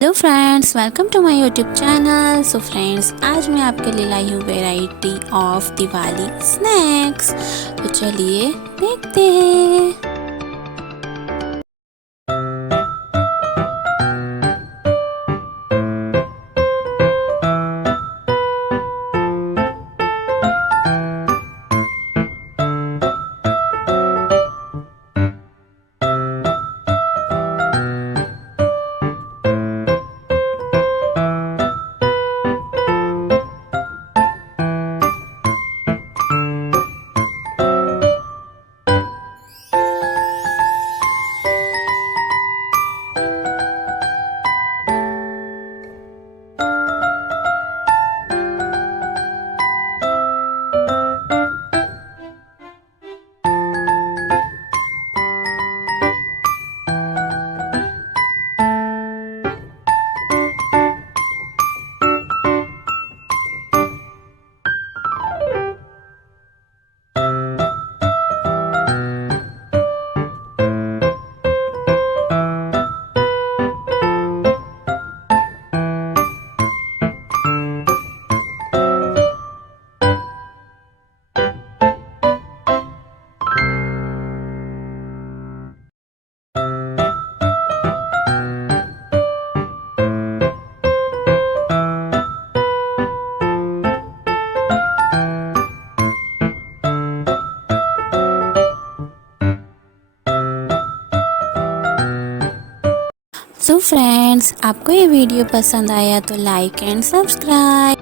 Hello friends, welcome to my YouTube channel. So friends, आज मैं आपके लिए लाई हूँ वैरायटी ऑफ दिवाली स्नैक्स। तो चलिए देखते हैं। सो फ्रेंड्स, आपको ये वीडियो पसंद आया तो लाइक एंड सब्सक्राइब।